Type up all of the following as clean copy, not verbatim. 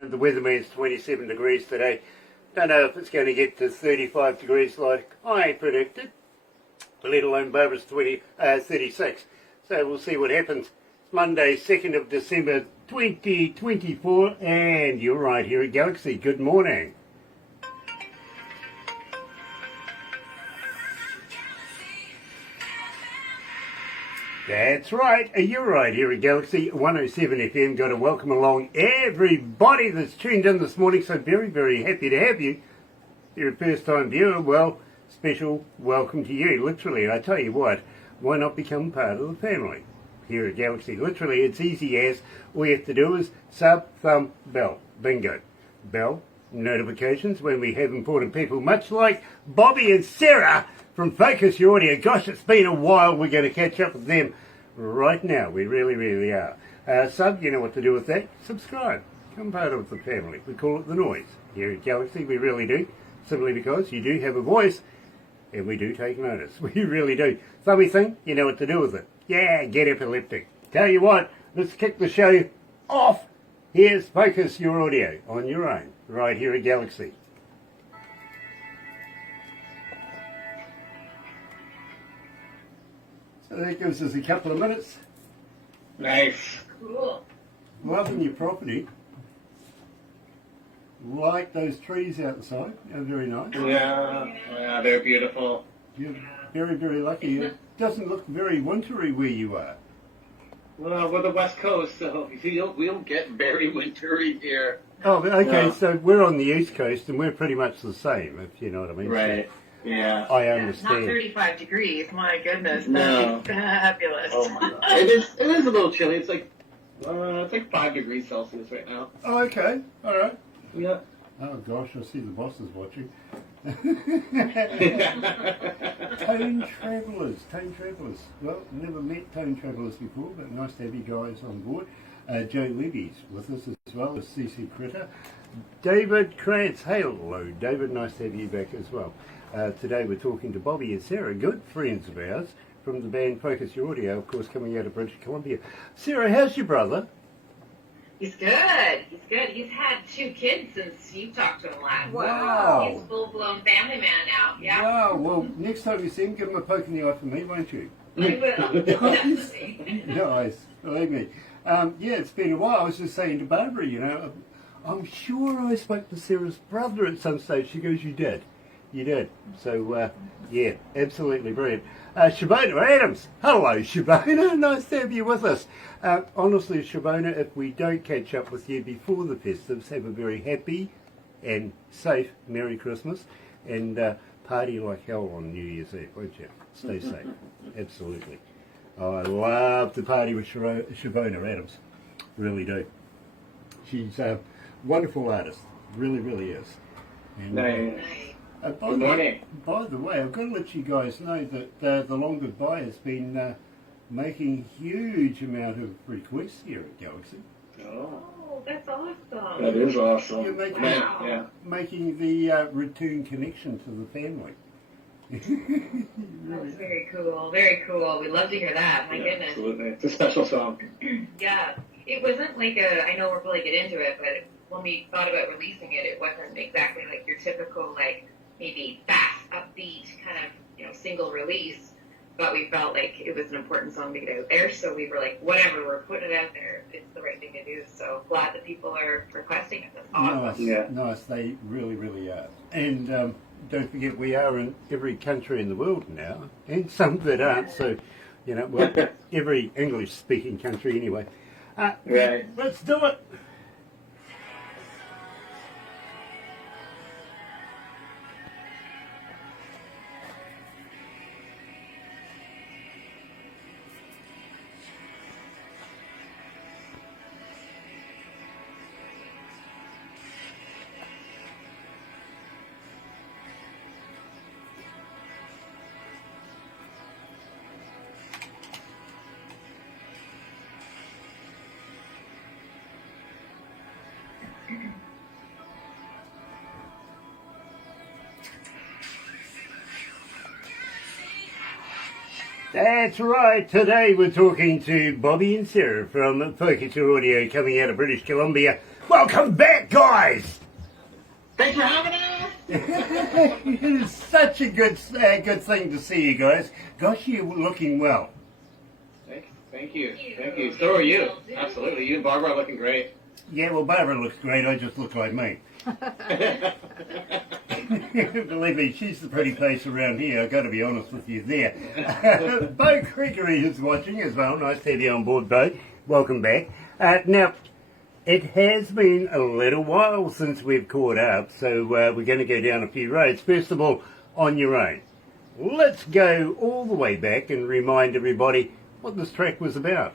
The weatherman's 27 degrees today. Don't know if it's going to get to 35 degrees like I predicted, let alone Barbara's 36. So we'll see what happens. It's Monday, 2nd of December 2024, and you're right here at Galaxy. Good morning. That's right, you're right here at Galaxy 107 FM. Got to welcome along everybody that's tuned in this morning. So very, very happy to have you. If you're a first time viewer, well, special welcome to you. Literally, I tell you what, why not become part of the family here at Galaxy? Literally, it's easy as all you have to do is sub, thumb, bell. Bingo. Bell, notifications when we have important people, much like Bobby and Sarah from Focus Your Audio. Gosh, it's been a while. We're going to catch up with them right now. We really, really are. Sub, you know what to do with that. Subscribe. Become part of the family. We call it the noise here at Galaxy. We really do. Simply because you do have a voice and we do take notice. We really do. Thummy thing, you know what to do with it. Yeah, get epileptic. Tell you what, let's kick the show off. Here's Focus Your Audio on your own, right here at Galaxy. So that gives us a couple of minutes. Nice. Cool. Loving your property. Like those trees outside. They're very nice. Yeah, they're beautiful. You're very, very lucky. It doesn't look very wintry where you are. Well, we're the West Coast, so we don't get very wintry here. Oh, okay, No. so we're on the East Coast and we're pretty much the same, if you know what I mean. Right. So Yeah. I Not understand. 35 degrees. My goodness. No. That'd be fabulous. Oh my god. It is a little chilly. It's like 5 degrees Celsius right now. Oh, okay. All right. Yeah. Oh, gosh, I see the boss is watching. Tone Travellers. Well, never met Tone Travellers before, but nice to have you guys on board. Joe Levy's with us as well as CC Critter. David Krantz. Hello, David. Nice to have you back as well. Today we're talking to Bobby and Sarah, good friends of ours, from the band Focus Your Audio, of course, coming out of British Columbia. Sarah, how's your brother? He's good. He's had 2 kids since you talked to him last. Wow. He's a full-blown family man now. Yeah. Wow, well, next time you see him, give him a poke in the eye for me, won't you? I will. Definitely. Nice, believe me. Yeah, it's been a while. I was just saying to Barbara, you know, I'm sure I spoke to Sarah's brother at some stage. She goes, you did. So, yeah, absolutely brilliant. Shabona Adams. Hello, Shabona. Nice to have you with us. Honestly, Shabona, if we don't catch up with you before the festives, have a very happy and safe Merry Christmas and party like hell on New Year's Eve, won't you? Stay safe. Absolutely. Oh, I love to party with Shabona Adams. Really do. She's a wonderful artist. Really, really is. And, Nice. by the way, I've got to let you guys know that the Long Goodbye has been making a huge amount of requests here at Galaxy. Oh, Oh, that's awesome. that is awesome. You're making, Yeah. making the return connection to the family. That's very cool. Very cool. We love to hear that. My Yeah, goodness. absolutely. It's a special song. Yeah. It wasn't like I know we'll probably get into it, but when we thought about releasing it, it wasn't exactly like your typical, like, maybe fast, upbeat kind of, single release. But we felt like it was an important song to get out there, so we were like, whatever, we're putting it out there. It's the right thing to do. So glad that people are requesting it. That's awesome. Nice, Yeah. nice. They really, really are. And don't forget, we are in every country in the world now, and some that aren't. So, well, every English-speaking country anyway. Right. Let's do it. That's right. Today we're talking to Bobby and Sarah from Focus Your Audio coming out of British Columbia. Welcome back, guys! Thanks for having us. It is such a good thing to see you guys. Gosh, you're looking well. Thank you. So are you. Absolutely. You and Barbara are looking great. Yeah, well, Barbara looks great. I just look like me. Believe me, she's the pretty face around here. I've got to be honest with you there. Bo Gregory is watching as well. Nice to have you on board, Bo. Welcome back. Now, it has been a little while since we've caught up, so we're going to go down a few roads. First of all, On Your Own. Let's go all the way back and remind everybody what this track was about.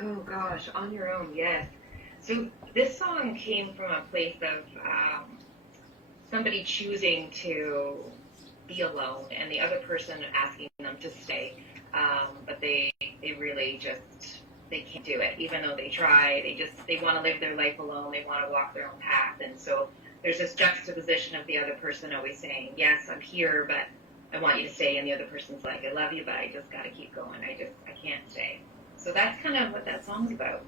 Oh gosh, On Your Own, yes. So this song came from a place of somebody choosing to be alone and the other person asking them to stay. But they really just, they can't do it. Even though they try, they want to live their life alone. They want to walk their own path. And so there's this juxtaposition of the other person always saying, yes, I'm here, but I want you to stay. And the other person's like, I love you, but I just got to keep going. I can't stay. So that's kind of what that song's about.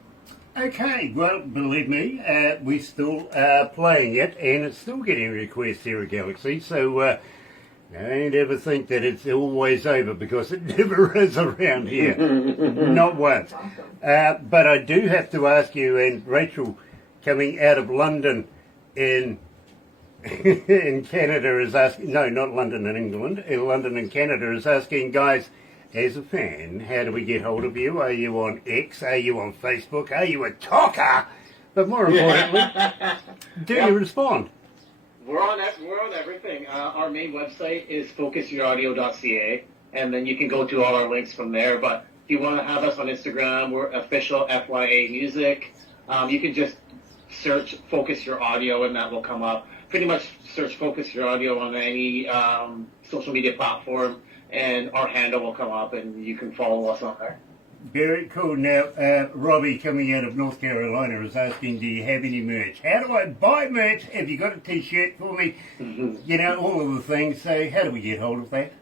Okay, well, believe me, we still are playing it, and it's still getting requests here at Galaxy, so don't ever think that it's always over, because it never is around here. Not once. But I do have to ask you, and Rachel, coming out of London in Canada, is asking, no, not London in England, in London in Canada, is asking, guys, as a fan, how do we get hold of you? Are you on X? Are you on Facebook? Are you a talker? But more importantly, do you respond? We're on everything. Our main website is focusyouraudio.ca, and then you can go to all our links from there. But if you want to have us on Instagram, we're official FYA Music. You can just search Focus Your Audio, and that will come up. Pretty much search Focus Your Audio on any social media platform, and our handle will come up, and you can follow us on there. Very cool. Now, Robbie, coming out of North Carolina, is asking, do you have any merch? How do I buy merch? Have you got a T-shirt for me? You know, all of the things. So how do we get hold of that?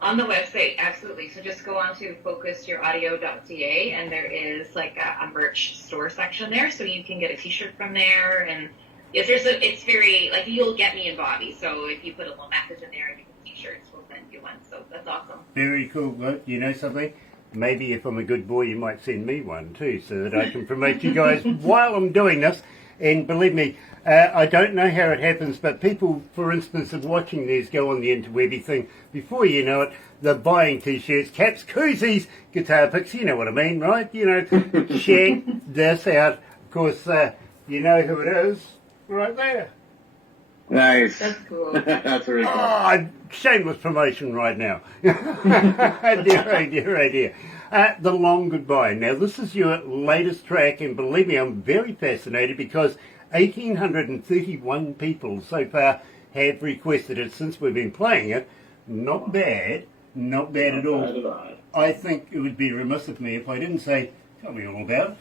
On the website, absolutely. So just go on to focusyouraudio.ca, and there is like a merch store section there, so you can get a T-shirt from there. And yes, it's very, like, you'll get me and Bobby. So if you put a little message in there and you put T-shirts, we'll send you one. So that's awesome. Very cool. Well, you know something? Maybe if I'm a good boy, you might send me one too, so that I can promote you guys while I'm doing this. And believe me, I don't know how it happens, but people, for instance, of watching these go on the interwebby thing. Before you know it, they're buying T-shirts, caps, koozies, guitar picks. You know what I mean, right? You know, check this out. Of course, you know who it is, right there. Nice. That's cool. That's really cool. Oh, shameless promotion right now. dear. The Long Goodbye. Now, this is your latest track, and believe me, I'm very fascinated because 1,831 people so far have requested it since we've been playing it. Not bad at all. I think it would be remiss of me if I didn't say, tell me all about it.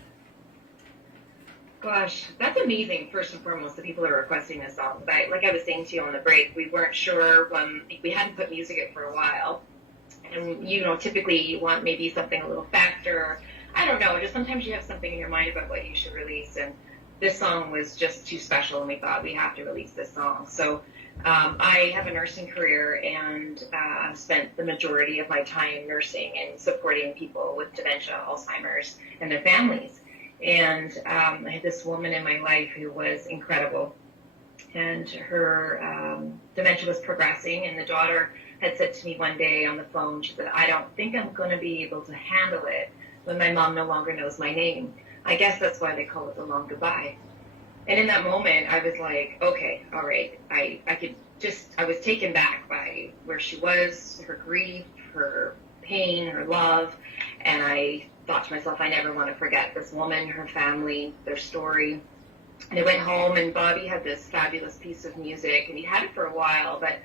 Gosh, that's amazing, first and foremost, that people are requesting this song. But like I was saying to you on the break, we weren't sure when we hadn't put music in for a while. And, you know, typically you want maybe something a little faster. I don't know, just sometimes you have something in your mind about what you should release. And this song was just too special, and we thought we have to release this song. So I have a nursing career, and I've spent the majority of my time nursing and supporting people with dementia, Alzheimer's, and their families. And I had this woman in my life who was incredible, and her dementia was progressing, and the daughter had said to me one day on the phone, she said, I don't think I'm going to be able to handle it when my mom no longer knows my name. I guess that's why they call it the long goodbye. And in that moment, I was like, okay, all right. I was taken back by where she was, her grief, her pain, her love, and I thought to myself, I never want to forget this woman, her family, their story. And I went home, and Bobby had this fabulous piece of music, and he had it for a while, but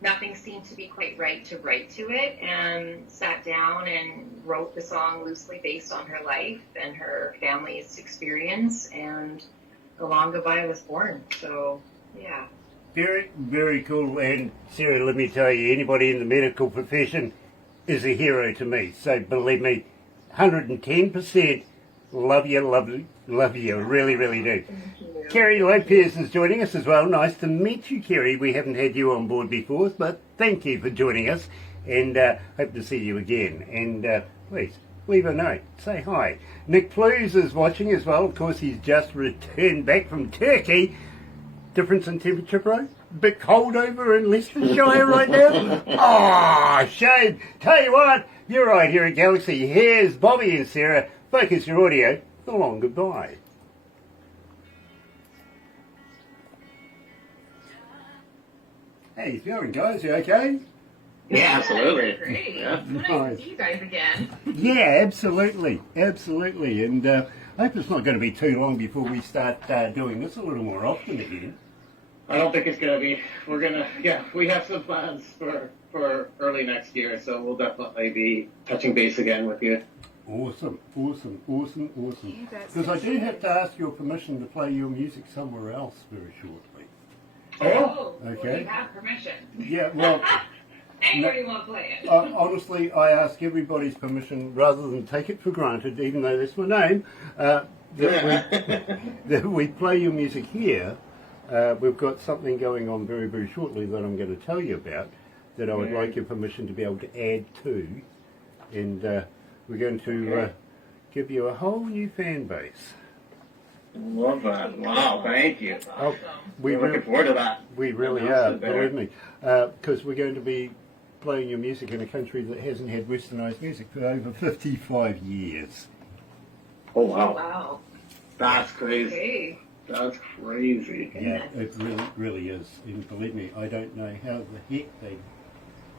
nothing seemed to be quite right to write to it, and sat down and wrote the song loosely based on her life and her family's experience, and The Long Goodbye was born. So, yeah. Very, very cool. And Sarah, let me tell you, anybody in the medical profession, is a hero to me. So believe me, 110% love you, really, really do. Kerry Lopez is joining us as well. Nice to meet you, Kerry. We haven't had you on board before, but thank you for joining us, and hope to see you again. And please, leave a note. Say hi. Nick Plews is watching as well. Of course, he's just returned back from Turkey. Difference in temperature, bro? Bit cold over in Leicestershire right now? Oh, shame. Tell you what, you're right here at Galaxy. Here's Bobby and Sarah. Focus your audio. The long goodbye. How you feeling, guys? You okay? Yeah, absolutely. Great. Yeah. It's so nice to see you guys again. Yeah, absolutely. And I hope it's not going to be too long before we start doing this a little more often again. I don't think it's going to be. We're going to, we have some plans for early next year, so we'll definitely be touching base again with you. Awesome. Because I do have to ask your permission to play your music somewhere else very shortly. Oh, okay. Well, you have permission. Yeah, well... Anybody want to play it? Honestly, I ask everybody's permission rather than take it for granted, even though that's my name, that we play your music here. We've got something going on very, very shortly that I'm going to tell you about that I would like your permission to be able to add to. And we're going to give you a whole new fan base. Love that. Wow, thank you. Oh, We're looking forward to that. We really are, believe me. Because we're going to be playing your music in a country that hasn't had westernised music for over 55 years. Oh, wow. Wow. That's crazy. Okay. That's crazy. Yeah, it really, really is. And believe me, I don't know how the heck they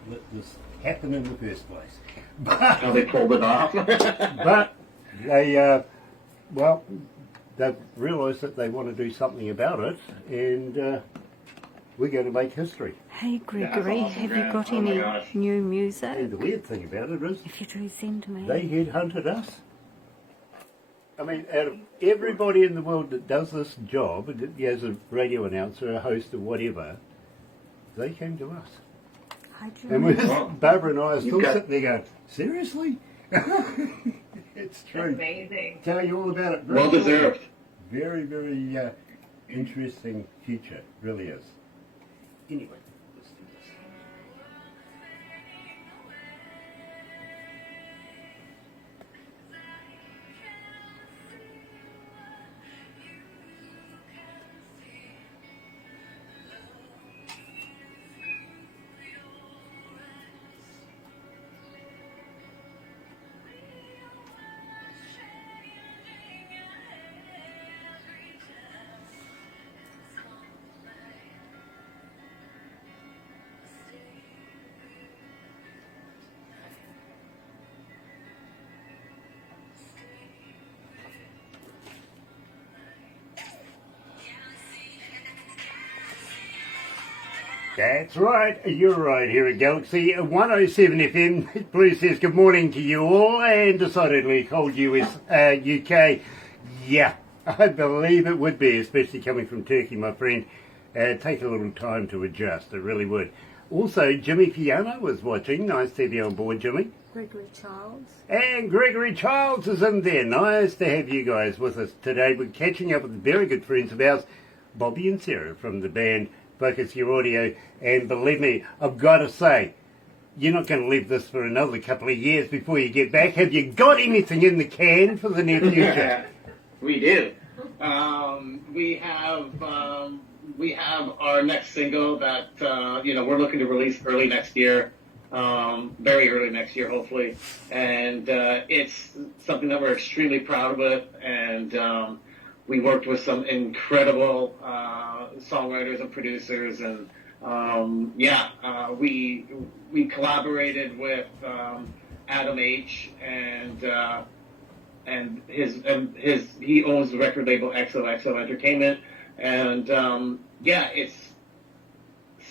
let this happen in the first place. How they pulled it off. But they, they've realised that they want to do something about it, and we're going to make history. Hey Gregory, Yeah, awesome, have you got any new music? And the weird thing about it is, If you do, send me. they headhunted us. I mean, out of everybody in the world that does this job, as a radio announcer, a host, or whatever, they came to us. Hi, And Julie. Barbara and I are still got- sitting there going, seriously? It's That's true. amazing. Tell you all about it. Well deserved. Very, very interesting future. Really is. Anyway, let's do this. That's right, you're right here at Galaxy 107 FM. Blue says good morning to you all, and decidedly cold UK. Yeah, I believe it would be, especially coming from Turkey, my friend. Take a little time to adjust, it really would. Also, Jimmy Piano was watching. Nice to have you on board, Jimmy. Gregory Charles. And Gregory Childs is in there. Nice to have you guys with us today. We're catching up with very good friends of ours, Bobby and Sarah from the band Focus Your Audio. And believe me, I've got to say, you're not going to leave this for another couple of years before you get back. Have you got anything in the can for the near future? We do. We have our next single that we're looking to release early next year, very early next year, hopefully. And it's something that we're extremely proud of, and we worked with some incredible songwriters and producers, and we collaborated with Adam H. and he owns the record label XOXO Entertainment, and it's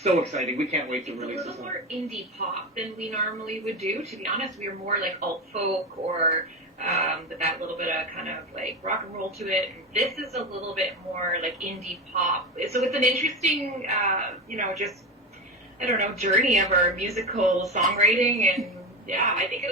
so exciting. We can't wait to It's a release little this. more indie pop than we normally would do. To be honest, we are more like alt folk or with that little bit of kind of like rock and roll to it. This is a little bit more like indie pop. So it's an interesting, journey of our musical songwriting, and Yeah, I think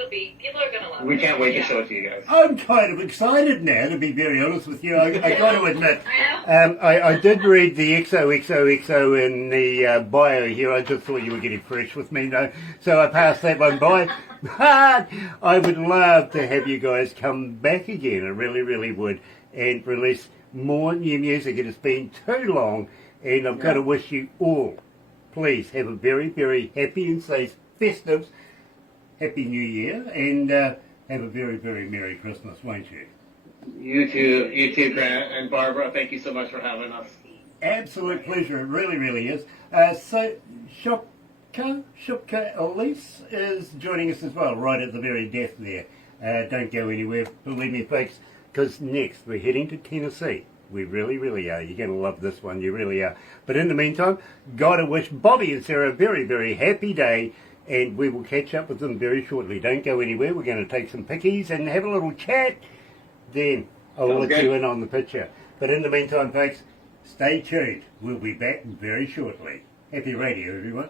people are gonna love it. We can't wait to show it to you guys. I'm kind of excited now, to be very honest with you. I got to admit, I know. I did read the XOXOXO in the bio here. I just thought you were getting fresh with me, no, so I passed that one by. But I would love to have you guys come back again. I really, really would, and release more new music. It has been too long, and I've got to wish you all, please, have a very, very happy and safe festive Happy New Year, and have a very, very Merry Christmas, won't you? You too, Grant and Barbara. Thank you so much for having us. Absolute pleasure, it really, really is. So, Shopka Elise is joining us as well, right at the very death there. Don't go anywhere, believe me, folks, because next we're heading to Tennessee. We really, really are. You're going to love this one, you really are. But in the meantime, gotta wish Bobby and Sarah a very, very happy day, and we will catch up with them very shortly. Don't go anywhere. We're going to take some pickies and have a little chat. Then I'll let you in on the picture. But in the meantime, folks, stay tuned. We'll be back very shortly. Happy radio, everyone.